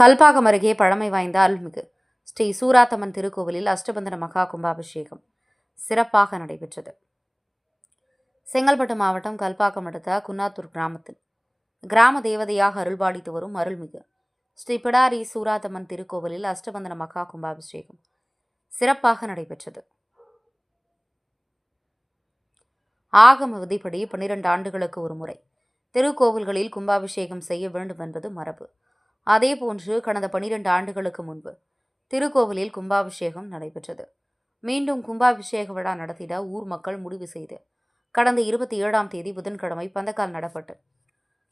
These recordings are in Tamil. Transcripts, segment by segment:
கல்பாக்கம் அருகே பழமை வாய்ந்த அருள்மிகு ஸ்ரீ சூராத்தம்மன் திருக்கோவிலில் அஷ்டபந்தன மகா கும்பாபிஷேகம் சிறப்பாக நடைபெற்றது. செங்கல்பட்டு மாவட்டம் கல்பாக்கம் அடுத்த குன்னாத்தூர் கிராமத்தில் கிராம தேவதையாக அருள்பாலித்து வரும் அருள்மிகு ஸ்ரீ பிடாரி சூராத்தம்மன் திருக்கோவிலில் அஷ்டபந்தன மகா கும்பாபிஷேகம் சிறப்பாக நடைபெற்றது. ஆகம விதிப்படி 12 ஆண்டுகளுக்கு ஒரு முறை திருக்கோவில்களில் கும்பாபிஷேகம் செய்ய வேண்டும் என்பது மரபு. அதேபோன்று கடந்த 12 ஆண்டுகளுக்கு முன்பு திருக்கோவிலில் கும்பாபிஷேகம் நடைபெற்றது. மீண்டும் கும்பாபிஷேக விழா நடத்திட ஊர் மக்கள் முடிவு செய்து கடந்த 27ஆம் தேதி புதன்கிழமை பந்தக்கால் நடப்பட்டு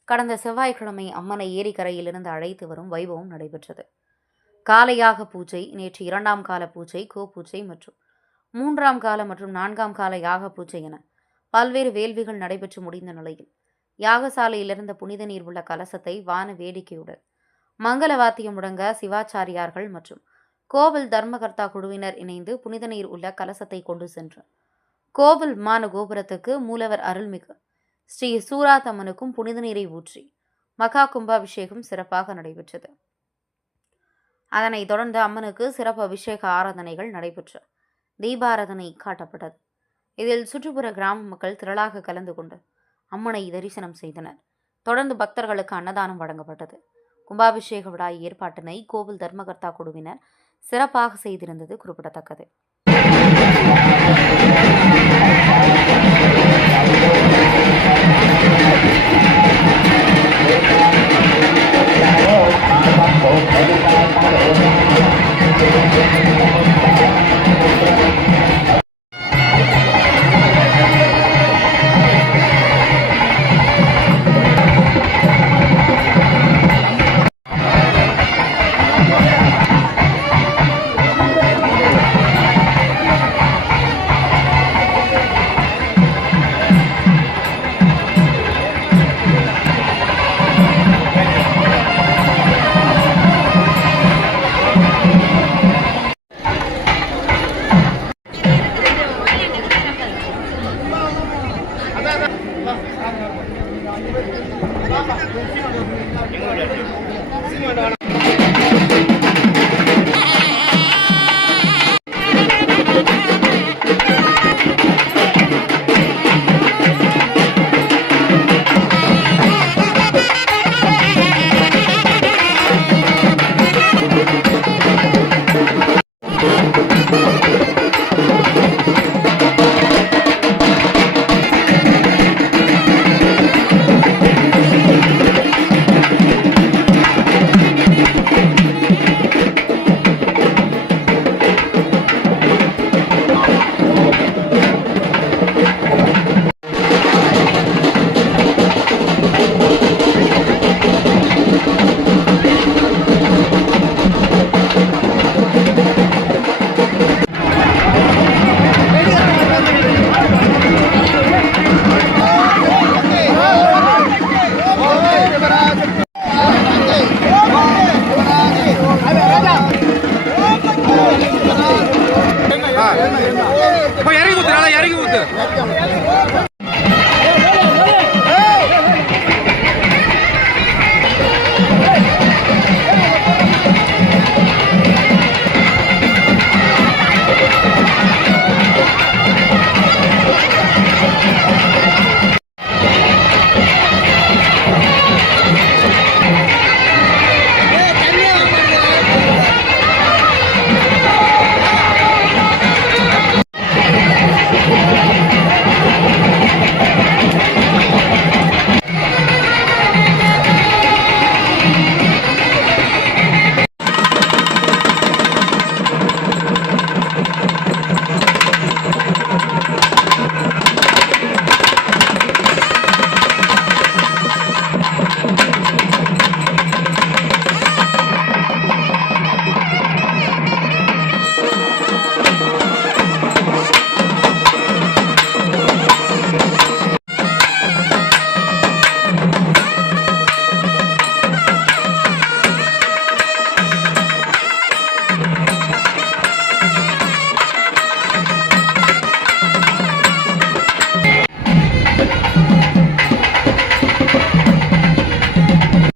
கடந்த செவ்வாய்க்கிழமை அம்மனை ஏரிக்கரையிலிருந்து அழைத்து வரும் வைபவம் நடைபெற்றது. காலையாக பூஜை, நேற்று 2ஆம் கால பூஜை, கோபூஜை மற்றும் 3ஆம் கால மற்றும் 4ஆம் கால யாக பூஜை என பல்வேறு வேள்விகள் நடைபெற்று முடிந்த நிலையில் யாகசாலையிலிருந்த புனித நீர் உள்ள கலசத்தை வான வேடிக்கையுடன் மங்கள வாத்தியம் முழங்க சிவாச்சாரியார்கள் மற்றும் கோவில் தர்மகர்த்தா குழுவினர் இணைந்து புனித நீர் உள்ள கலசத்தை கொண்டு சென்று கோவில் விமான கோபுரத்துக்கு மூலவர் அருள்மிகு ஸ்ரீ சூராத்தம்மனுக்கும் புனித நீரை ஊற்றி மகா கும்பாபிஷேகம் சிறப்பாக நடைபெற்றது. அதனைத் தொடர்ந்து அம்மனுக்கு சிறப்பு அபிஷேக ஆராதனைகள் நடைபெற்று தீபாராதனை காட்டப்பட்டது. இதில் சுற்றுப்புற கிராம மக்கள் திரளாக கலந்து கொண்டு அம்மனை தரிசனம் செய்தனர். தொடர்ந்து பக்தர்களுக்கு அன்னதானம் வழங்கப்பட்டது. கும்பாபிஷேக விழா ஏற்பாட்டினை கோவில் தர்மகர்த்தா குழுவினர் சிறப்பாக செய்திருந்தது குறிப்பிடத்தக்கது. சீமான்